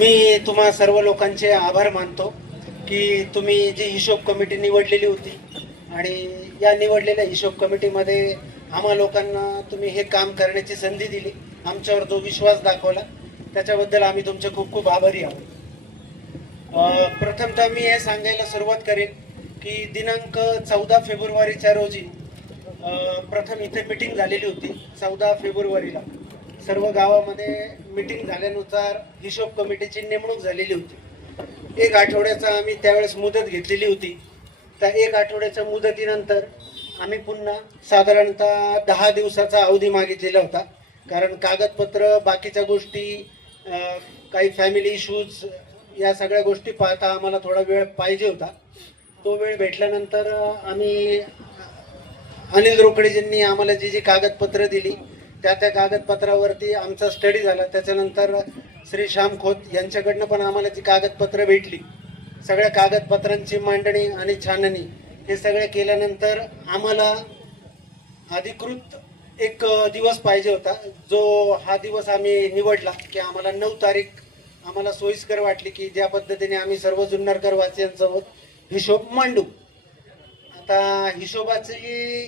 मी तुम्हा सर्व लोकांचे आभार मानतो की तुम्ही जी हिशोब कमिटी निवडलेली होती आणि या निवडलेल्या हिशोब कमिटीमध्ये आम्हा लोकांना तुम्ही हे काम करण्याची संधी दिली, आमच्यावर जो विश्वास दाखवला त्याच्याबद्दल आम्ही तुमचे खूप खूप आभारी आहोत. प्रथमतः मी हे सांगायला सुरुवात करेन की दिनांक 14 फेब्रुवारीच्या रोजी प्रथम इथे मीटिंग झालेली होती. 14 फेब्रुवारीला सर्व गावामध्ये मीटिंग झाल्यानुसार हिशोब कमिटीची नेमणूक झालेली होती. एक आठवड्याचा आम्ही त्यावेळेस मुदत घेतलेली होती. त्या एक आठवड्याच्या मुदतीनंतर आम्ही पुन्हा साधारणतः 10 दिवसाचा अवधी मागितलेला होता, कारण कागदपत्र बाकीच्या गोष्टी काही फॅमिली इश्यूज या सगळ्या गोष्टी पाहता आम्हाला थोडा वेळ पाहिजे होता. तो वेळ भेटल्यानंतर आम्ही अनिल रोकडेजींनी आम्हाला जी जी कागदपत्र दिली त्या कागदपत्रावरती आमचा स्टडी झाला. त्याच्यानंतर श्री श्याम खोत यांच्याकडनं पण आम्हाला जी कागदपत्र भेटली, सगळ्या कागदपत्रांची मांडणी आणि छाननी हे सगळे केल्यानंतर आम्हाला अधिकृत एक दिवस पाहिजे होता. जो हा दिवस आम्ही निवडला की आम्हाला 9 तारीख आम्हाला सोयीस्कर वाटली की ज्या पद्धतीने आम्ही सर्व जुन्नरकर वासियांसोबत हिशोब मांडू. आता हिशोबाची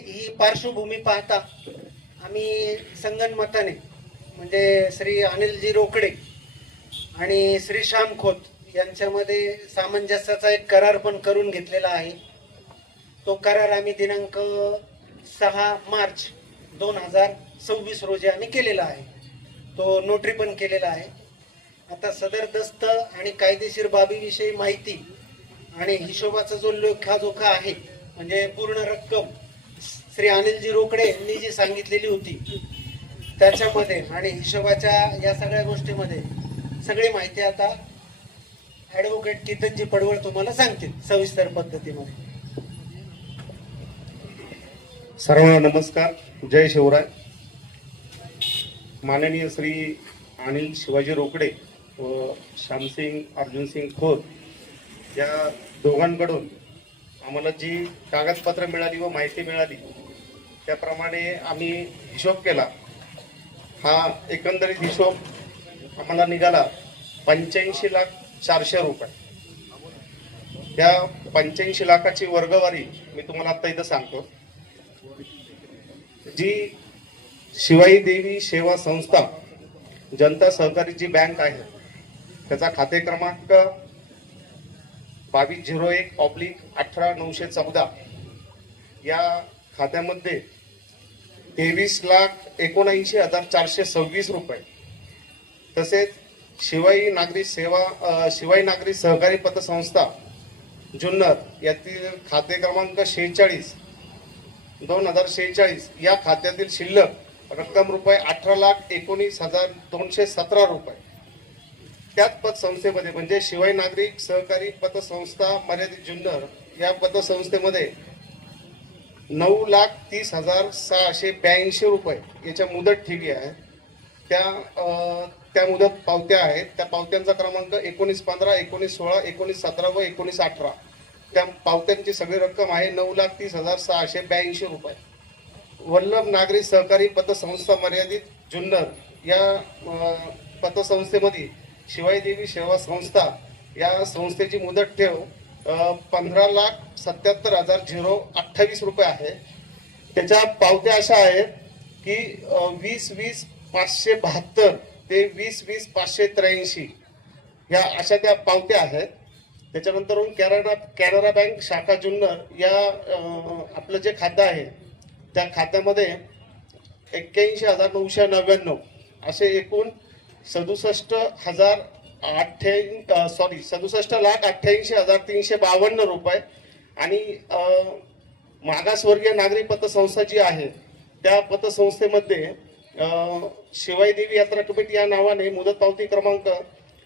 ही पार्श्वभूमी पाहता आम्ही संगनमताने म्हणजे श्री अनिलजी रोकडे आणि श्री श्याम खोत यांच्यामध्ये सामंजस्याचा एक करार पण करून घेतलेला आहे. तो करार आम्ही दिनांक 6 मार्च 2026 रोजी आम्ही केलेला आहे. तो नोटरी पण केलेला आहे. आता सदर दस्त आणि कायदेशीर बाबीविषयी माहिती आणि हिशोबाचा जो लेखाजोखा आहे म्हणजे पूर्ण रक्कम श्री अनिलजी रोकडे यांनी जी सांगितलेली होती त्याच्यामध्ये आणि हिशोबाच्या या सगळ्या गोष्टीमध्ये सगळी माहिती आता ॲडव्होकेट कितनजी पडवळ तुम्हाला सांगतील सविस्तर पद्धतीमध्ये. सर्वांना नमस्कार. जय शिवराय. माननीय श्री अनिल शिवाजी रोकडे व श्यामसिंग अर्जुनसिंग खोत या दोघांकडून आम्हाला जी कागदपत्र मिळाली व माहिती मिळाली त्याप्रमाणे आम्ही हिशोब केला. हा एकंदरीत हिशोब आम्हाला निघाला 85,04,00,000 रुपये. त्या 85 लाखाची वर्गवारी मी तुम्हाला आता इथं सांगतो. जी शिवाई देवी सेवा संस्था जनता सहकारी जी बँक आहे त्याचा खाते क्रमांक 2201/18914 या खात्यामध्ये 23,79,426 रुपये, तसेच शिवाई नागरी सहकारी पतसंस्था जुन्नर यातील खाते क्रमांक 46/2046 या खात्यातील शिल्लक रक्कम रुपये 18,19,217 रुपये. त्याच पतसंस्थेमध्ये म्हणजे शिवाई नागरिक सहकारी पतसंस्था मर्यादित जुन्नर या पतसंस्थेमध्ये 9,30,682 रुपये याच्या मुदत ठेवी आहे. त्या मुदत पावत्या आहेत. त्या पावत्यांचा क्रमांक 1915, 1916, 1917 व 1918. त्या पावत्यांची सगळी रक्कम आहे 9,30,682 रुपये. वल्लभ नागरी सहकारी पतसंस्था मर्यादित जुन्नर या पतसंस्थेमध्ये शिवाई देवी सेवा संस्था या संस्थेची मुदत ठेव 15,77,028 रुपये आहे. त्याच्या पावत्या अशा आहेत की 20,20,572 ते 20,20,583 ह्या अशा त्या पावत्या आहेत. त्याच्यानंतरून कॅनरा बँक शाखा जुन्नर या आपलं जे खातं आहे त्या खात्यामध्ये 81,999 असे एकूण 67,88,352 रुपये आणि मागासवर्गीय नागरी पतसंस्था जी आहे त्या पतसंस्थेमध्ये शिवाई देवी यात्रा कमिटी या नावाने मुदत पावती क्रमांक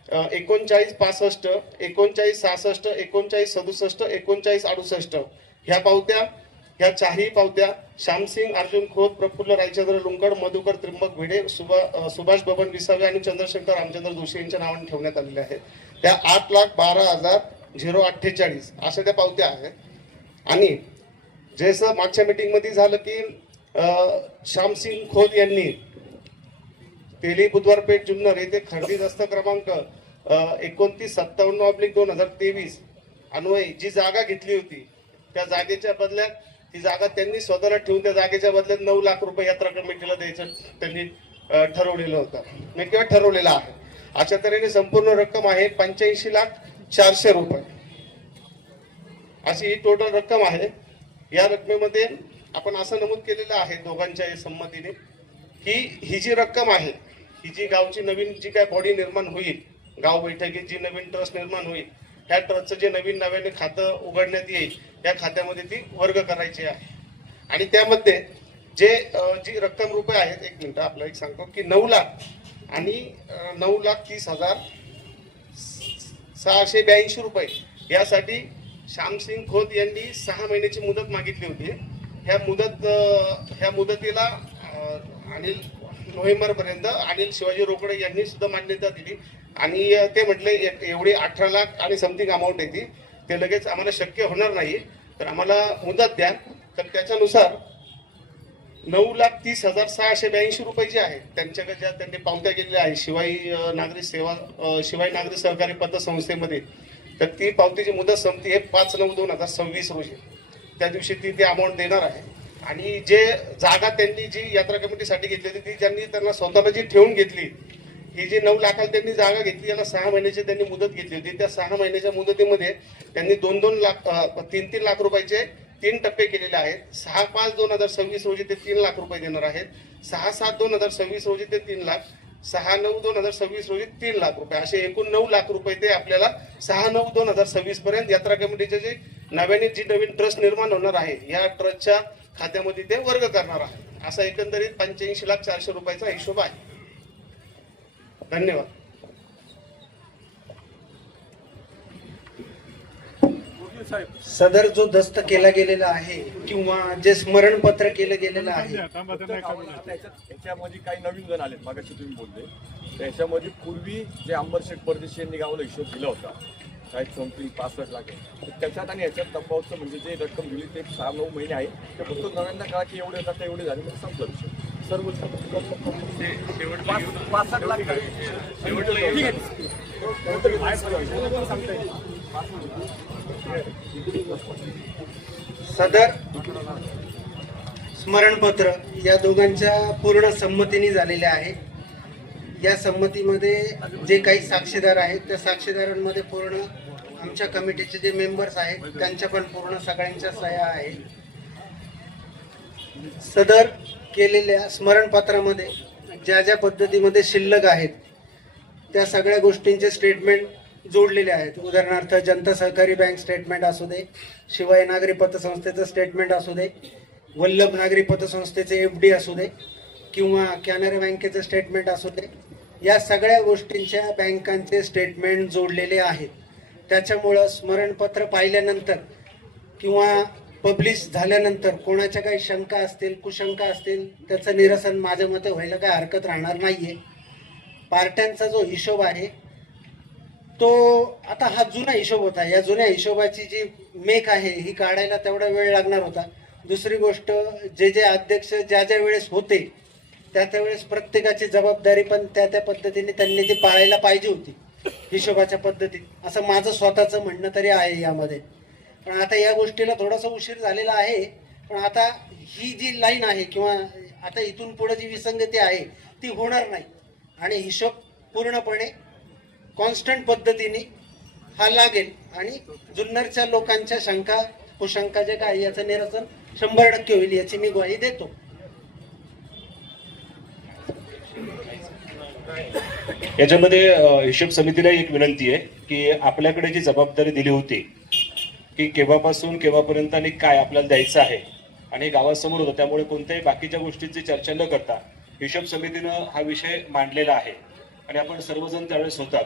3965, 3966, 3967, 3968 ह्या पावत्या, ह्या चारही पावत्या श्यामसिंग अर्जुन खोत, प्रफुल्ल रायचंद्र लुंकड, मधुकर त्रिंबक भिडे, सुभाष बबन विसावे आणि चंद्रशेखर रामचंद्र जोशी यांच्या नावाने ठेवण्यात आलेल्या आहेत. त्या 8,12,048 अशा त्या पावत्या आहेत. आणि जसं मागच्या मीटिंगमध्ये झालं की श्यामसिंग खोत यांनी तेली बुधवार पेठ जुन्नर येथे खरेदी दस्त क्रमांक 29/57/2023 अन्वये जी जागा घेतली होती त्या जागेच्या बदल्यात ती जागा त्यांनी स्वतःला ठेवून त्या जागेच्या बदल्यात 9 लाख रुपये यात्रा कमिटीला द्यायचं त्यांनी ठरवलेलं होतं किंवा ठरवलेलं आहे. अशा तऱ्हेने संपूर्ण रक्कम आहे 85,04,00,000 रुपये अशी ही टोटल रक्कम आहे. या रकमेमध्ये आपण असं नमूद केलेलं आहे दोघांच्या संमतीने की ही जी रक्कम आहे ही जी गावची नवीन जी काय बॉडी निर्माण होईल, गाव बैठकीत जी नवीन ट्रस्ट निर्माण होईल, ह्या ट्रस्टचं जे नवीन नव्याने खातं उघडण्यात येईल त्या खात्यामध्ये ती वर्ग करायची आहे. आणि त्यामध्ये जी रक्कम रुपये आहेत, एक मिनिट आपलं एक सांगतो की 9 लाख आणि 9,30,682 रुपये यासाठी श्यामसिंग खोत यांनी 6 महिन्याची मुदत मागितली होती. ह्या मुदतीला अनिल नोव्हेंबरपर्यंत अनिल शिवाजी रोकडे यांनी सुद्धा मान्यता दिली आणि ते म्हटले एवढी 18 लाख आणि समथिंग अमाऊंट आहे ती ते लगेच आम्हाला शक्य होणार नाही, तर आम्हाला मुदत द्या. तर त्याच्यानुसार 9,30,682 रुपये जे आहेत त्यांच्याकडे ज्या त्यांनी पावत्या केलेल्या आहे शिवाई नागरी सहकारी पतसंस्थेमध्ये, तर ती पावतीची मुदत संपती आहे 5/9/2026 रोजी. त्या दिवशी ती अमाऊंट देणार आहे. आणि जे जागा त्यांनी जी यात्रा कमिटीसाठी घेतली होती ती त्यांना स्वतःला जी ठेवून घेतली, ही जी 9 लाखाला त्यांनी जागा घेतली याला 6 महिन्याची त्यांनी मुदत घेतली होती. त्या 6 महिन्याच्या मुदतीमध्ये त्यांनी 2-2 लाख 3-3 लाख रुपयाचे 3 टप्पे केलेले आहेत. 6/5/2026 रोजी ते 3 लाख रुपये देणार आहेत. 6/7/2026 रोजी ते 3 लाख, 6/9/2026 रोजी 3 लाख रुपये, असे एकूण 9 लाख रुपये ते आपल्याला 6/9/2026 पर्यंत यात्रा कमिटीचे जे नवीन ट्रस्ट निर्माण होणार आहे या ट्रस्टच्या खात्यामध्ये ते वर्ग करणार आहे. असा एकंदरीत 85,04,00,000 रुपयाचा हिशोब आहे. धन्यवाद. सदर जो दस्त केला गेलेला आहे किंवा जे स्मरणपत्र केलं गेलेलं आहे याच्यामध्ये काही नवीन जण आले मागाशी तुम्ही बोलले, त्याच्यामध्ये पूर्वी जे अंबर शेठ परदेशी यांनी गावाला हिशोब दिला होता काही समथिंग 65 लाख, त्याच्यात आणि याच्यात तफावतचं म्हणजे जे रक्कम दिली ते 6-9 महिने आहे ते फक्त नव्यांदा काळा की एवढे जाता एवढे झाले म्हणजे संपलं विषय सर्व 65 लाख सदर स्मरणपत्र या दोघांच्या पूर्ण संमतीने झालेले आहे. या संमतीमध्ये जे काही साक्षीदार आहेत त्या साक्षीदारांमध्ये पूर्ण आमच्या कमिटीचे जे मेंबर्स आहेत त्यांच्या पण पूर्ण सगळ्यांच्या सह्या आहेत. सदर केलेल्या स्मरणपत्रामध्ये ज्या ज्या पद्धतीमध्ये शिल्लक आहेत त्या सगळ्या गोष्टींचे स्टेटमेंट जोडलेले आहेत. उदाहरणार्थ जनता सहकारी बँक स्टेटमेंट असू दे, शिवाय नागरी पतसंस्थेचं स्टेटमेंट असू दे, वल्लभ नागरी पतसंस्थेचे FD असू दे किंवा कॅनरा बँकेचं स्टेटमेंट असू दे, या सगळ्या गोष्टींच्या बँकांचे स्टेटमेंट जोडलेले आहेत. त्याच्यामुळं स्मरणपत्र पाहिल्यानंतर किंवा पब्लिश झाल्यानंतर कोणाच्या काही शंका असतील, कुशंका असतील, त्याचं निरसन माझ्या मते व्हायला काही हरकत राहणार नाहीये. पार्ट्यांचा जो हिशोब आहे तो आता हा जुना हिशोब होता. या जुन्या हिशोबाची जी मेक आहे ही काढायला तेवढा वेळ लागणार होता. दुसरी गोष्ट, जे अध्यक्ष ज्या वेळेस होते त्या वेळेस प्रत्येकाची जबाबदारी पण त्या पद्धतीने त्यांनी ती पाळायला पाहिजे होती हिशोबाच्या पद्धतीत, असं माझं स्वतःचं म्हणणं तरी आहे यामध्ये. पण आता या गोष्टीला थोडासा उशीर झालेला आहे. पण आता ही जी लाईन आहे किंवा आता इथून पुढे जी विसंगती आहे ती होणार नाही आणि हिशोब पूर्णपणे कॉन्स्टंट पद्धतीने हा लागेल आणि जुन्नरच्या लोकांच्या शंका कुशंका जे काय याचं निरसन 100% होईल याची मी ग्वाही देतो. याच्यामध्ये हिशोब समितीला एक विनंती आहे की आपल्याकडे जी जबाबदारी दिली होती की केव्हापासून केव्हापर्यंत आणि काय आपल्याला द्यायचं आहे आणि गावासमोर होतं, त्यामुळे कोणत्याही बाकीच्या गोष्टींची चर्चा न करता हिशोब समितीनं हा विषय मांडलेला आहे आणि आपण सर्वजण त्यावेळेस होतात.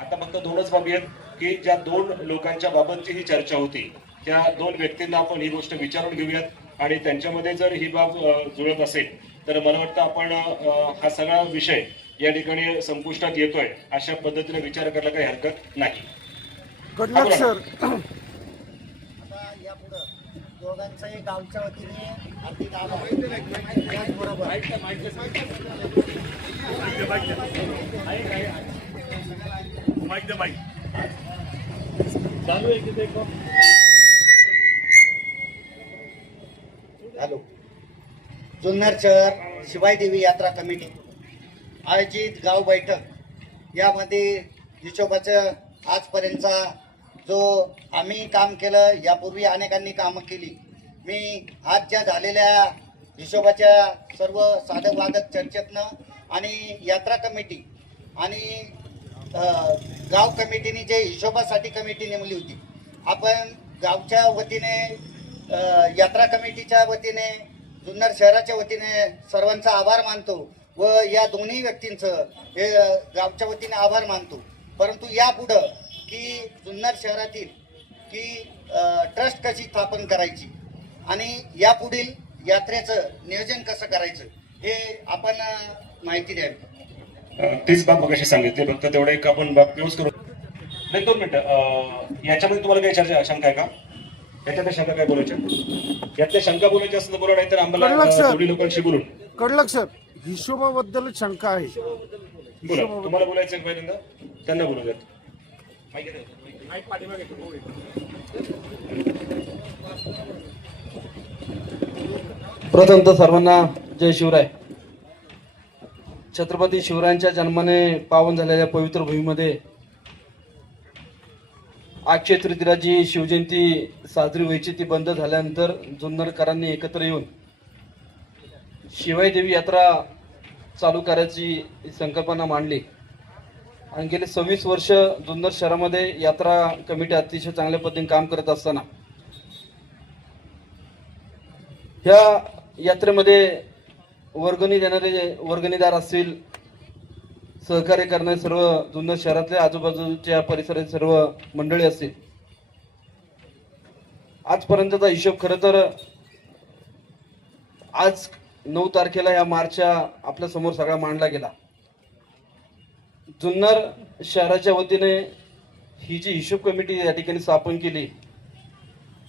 आता फक्त 2च बाबी आहेत की ज्या 2 लोकांच्या बाबतची ही चर्चा होती त्या 2 व्यक्तींना आपण ही गोष्ट विचारून घेऊयात आणि त्यांच्यामध्ये जर ही बाब जुळत असेल तर मला वाटतं आपण हा सगळा विषय या ठिकाणी संपुष्टात येतोय अशा पद्धतीने विचार करायला काही हरकत नाही. यापुढं दोघांचाही गावच्या वतीने हॅलो. जुन्नर शहर शिवाई देवी यात्रा कमिटी आयोजित गाव बैठक यामध्ये हिशोबाचं आजपर्यंतचा जो आम्ही काम केलं, यापूर्वी अनेकांनी कामं केली. मी आज ज्या झालेल्या हिशोबाच्या सर्व साधक वादक चर्चेतनं आणि यात्रा कमिटी आणि गाव कमिटीने जे हिशोबासाठी कमिटी नेमली होती, आपण गावच्या वतीने यात्रा कमिटीच्या वतीने जुन्नर शहराच्या वतीने सर्वांचा आभार मानतो व या दोन्ही व्यक्तींचं हे गावच्या वतीने आभार मानतो. परंतु यापुढं की जुन्नर शहरातील की ट्रस्ट कशी स्थापन करायची आणि यापुढील यात्रेचं नियोजन कसं करायचं हे आपण माहिती द्यावी. तीच बाब मगाशी सांगितली, फक्त तेवढं एक आपण बाब क्लोज करू. नाही 2 मिनिटं. याच्यामध्ये तुम्हाला काही चर्चा शंका आहे का? याच्यातल्या शंका काय बोलायच्या? यातल्या शंका बोलायच्या असं तर बोला, नाही तर आम्हाला दोन्ही लोकांशी बोलून कडलक सर, हिशोबाबद्दल शंका आहे. बोला. तुम्हाला बोलायचं आहे पहिल्यांदा, त्यांना बोलू द्या. प्रथमतः सर्वांना जय शिवराय. छत्रपती शिवरायांच्या जन्माने पावन झालेल्या पवित्र भूमीमध्ये अक्षय तृतीया जी शिवजयंती साजरी व्हायची ती बंद झाल्यानंतर जुन्नरकरांनी एकत्र येऊन शिवाई देवी यात्रा चालू करायची संकल्पना मांडली आणि गेले 26 वर्ष जुन्नर शहरामध्ये यात्रा कमिटी अतिशय चांगल्या पद्धतीने काम करत असताना ह्या यात्रेमध्ये वर्गणी देणारे वर्गणीदार असतील, सहकार्य करणारे सर्व जुन्नर शहरातल्या आजूबाजूच्या परिसरातील सर्व मंडळी असतील. आजपर्यंतचा हिशोब खरं तर आज 9 तारखेला या मार्चच्या आपल्या समोर सगळा मांडला गेला. जुन्नर शहराच्या वतीने ही जी हिशोब कमिटी या ठिकाणी स्थापन केली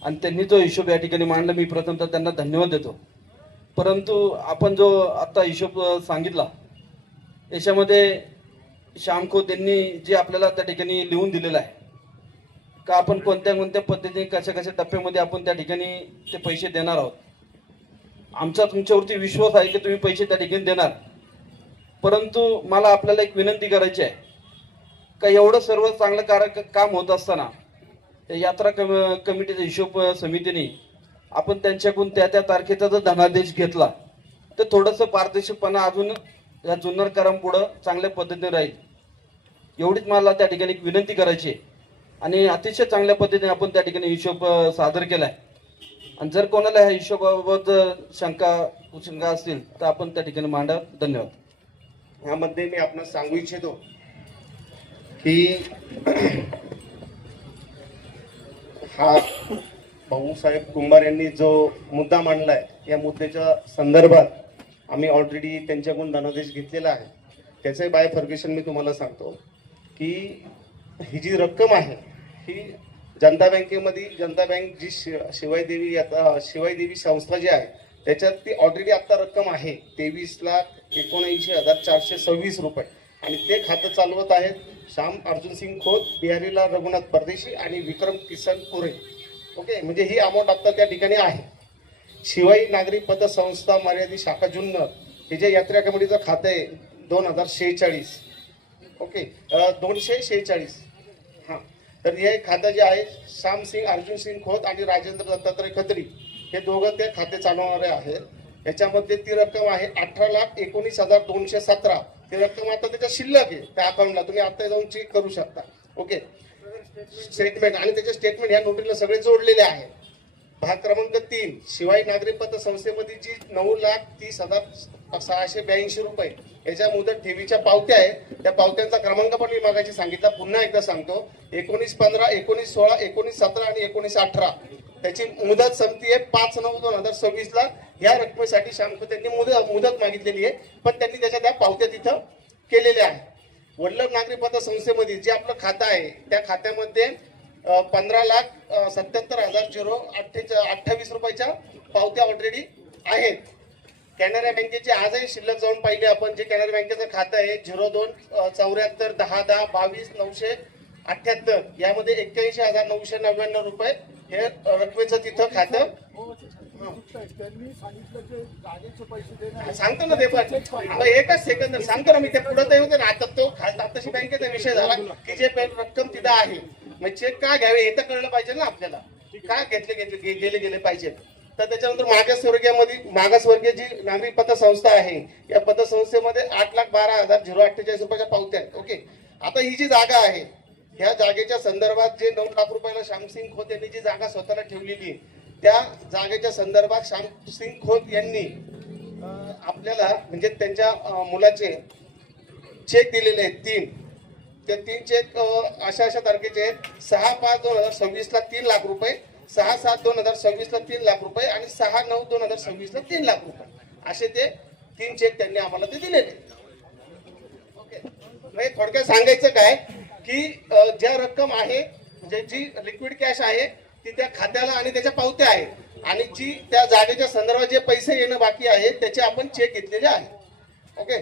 आणि त्यांनी जो हिशोब या ठिकाणी मांडला, मी प्रथमतः त्यांना धन्यवाद देतो. परंतु आपण जो आता हिशोब सांगितला याच्यामध्ये श्याम खोत यांनी जे आपल्याला त्या ठिकाणी लिहून दिलेलं आहे का आपण कोणत्या कोणत्या पद्धतीने कशा कशा टप्प्यामध्ये आपण त्या ठिकाणी ते पैसे देणार आहोत. आमचा तुमच्यावरती विश्वास आहे की तुम्ही पैसे त्या ठिकाणी देणार. परंतु मला आपल्याला एक विनंती करायची आहे का एवढं सर्व चांगलं काम होत असताना यात्रा कमिटीचा हिशोब समितीने आपण त्यांच्याकडून त्या तारखेचा जर धनादेश घेतला तर थोडंसं पारदर्शकपणा अजून या जुन्नरकरांपुढं चांगल्या पद्धतीने राहील. एवढीच मला त्या ठिकाणी एक विनंती करायची आहे आणि अतिशय चांगल्या पद्धतीने आपण त्या ठिकाणी हिशोब सादर केलाय. आणि जर कोणाला ह्या हिशोबाबाबत शंका असतील तर आपण त्या ठिकाणी मांडा. धन्यवाद. ह्यामध्ये मी आपणास सांगू इच्छितो की हा भाऊसाहेब कुंभार यांनी जो मुद्दा मांडलाय या मुद्द्याच्या संदर्भात आम्ही ऑलरेडी त्यांच्याकडून धनादेश घेतलेला आहे. त्याचंही बायफर्गेशन मी तुम्हाला सांगतो की ही जी रक्कम आहे ही जनता बँकेमध्ये जनता बँक जी शिवाई देवी संस्था जी आहे त्याच्यात ती ऑलरेडी आत्ता रक्कम आहे 23,79,426 रुपये आणि ते खातं चालवत आहेत श्याम अर्जुन सिंग खोत, बिहारीलाल रघुनाथ परदेशी आणि विक्रम किसन कोरे. ओके, म्हणजे ही अमाऊंट आता त्या ठिकाणी आहे. शिवाई नागरी पतसंस्था मर्यादित शाखा जुन्नर हे जे यात्रा कमिटीचं खातं आहे 2046. ओके, 246. हां, तर हे खातं जे आहे श्याम सिंग अर्जुन सिंग खोत आणि राजेंद्र दत्तात्रय खत्री हे दोघं ते खाते चालवणारे आहेत. याच्यामध्ये ती रक्कम आहे 18,19,217. ती रक्कम आता त्याच्या शिल्लक आहे त्या अकाउंटला, तुम्ही आता जाऊन चेक करू शकता. ओके, स्टेटमेंट आणि त्याचे स्टेटमेंट ह्या नोटीसला सगळे जोडलेले आहे. भाग क्रमांक 3 शिवाई नागरी पतसंस्थेमध्ये जी 9,30,682 रुपये याच्या मुदत ठेवीच्या पावत्या आहेत त्या पावत्यांचा क्रमांक पण मी मागाशी सांगितला, पुन्हा एकदा सांगतो. 19/15, 19/16, 19/17 आणि 19/18 त्याची मुदत संपती आहे 5/9/2026 ला. या रकमेसाठी श्यामखोत त्यांनी मुदत मागितलेली आहे पण त्यांनी त्याच्या त्या पावत्या तिथं केलेल्या आहेत. वल्लभ नागरी पतसंस्थेमध्ये जे आपलं खातं आहे त्या खात्यामध्ये 15,77,028 रुपयाच्या पावत्या ऑलरेडी आहेत. कॅनरा बँकेची आजही शिल्लक जाऊन पाहिजे आपण, जे कॅनरा बँकेचं खातं आहे 02 74 10 10 22 78 यामध्ये 81,999 रुपये हे रकमेचं तिथं खातं सांगतो ना ते पण एकच सेकंद सांगतो ना मी ते पुढे येऊ दे ना. आता तो आताशी बँकेचा विषय झाला की जे रक्कम तिथं आहे मग चेक का घ्यावे हे तर कळलं पाहिजे ना आपल्याला, का गेले पाहिजे. तर त्याच्यानंतर मागासवर्गीय जी नागरिक पतसंस्था आहे या पतसंस्थेमध्ये 8,12,048 रुपयाच्या पावत्या आहेत. ओके, आता ही जी जागा आहे ह्या जागेच्या संदर्भात जे 9 लाख रुपयाला श्यामसिंग खोत यांनी जी जागा स्वतःला ठेवलेली त्या जागेच्या संदर्भात श्यामसिंग खोत यांनी आपल्याला म्हणजे त्यांच्या मुलाचे चेक दिलेले आहेत 3. ते 3 चेक अशा तारखेचे आहेत 6/5/2026 ला 3 लाख रुपये, 6/7/2026 ला 3 लाख रुपये आणि 6/9/2026 ला 3 लाख रुपये असे ते 3 चेक त्यांनी आम्हाला ते दिलेले. ओके, म्हणजे थोडक्यात सांगायचं काय की ज्या रक्कम आहे म्हणजे जी लिक्विड कॅश आहे ती त्या खात्याला आणि त्याच्या पावत्या आहेत आणि जी त्या जागेच्या संदर्भात जे पैसे येणं बाकी आहे त्याचे आपण चेक घेतलेले आहे. ओके.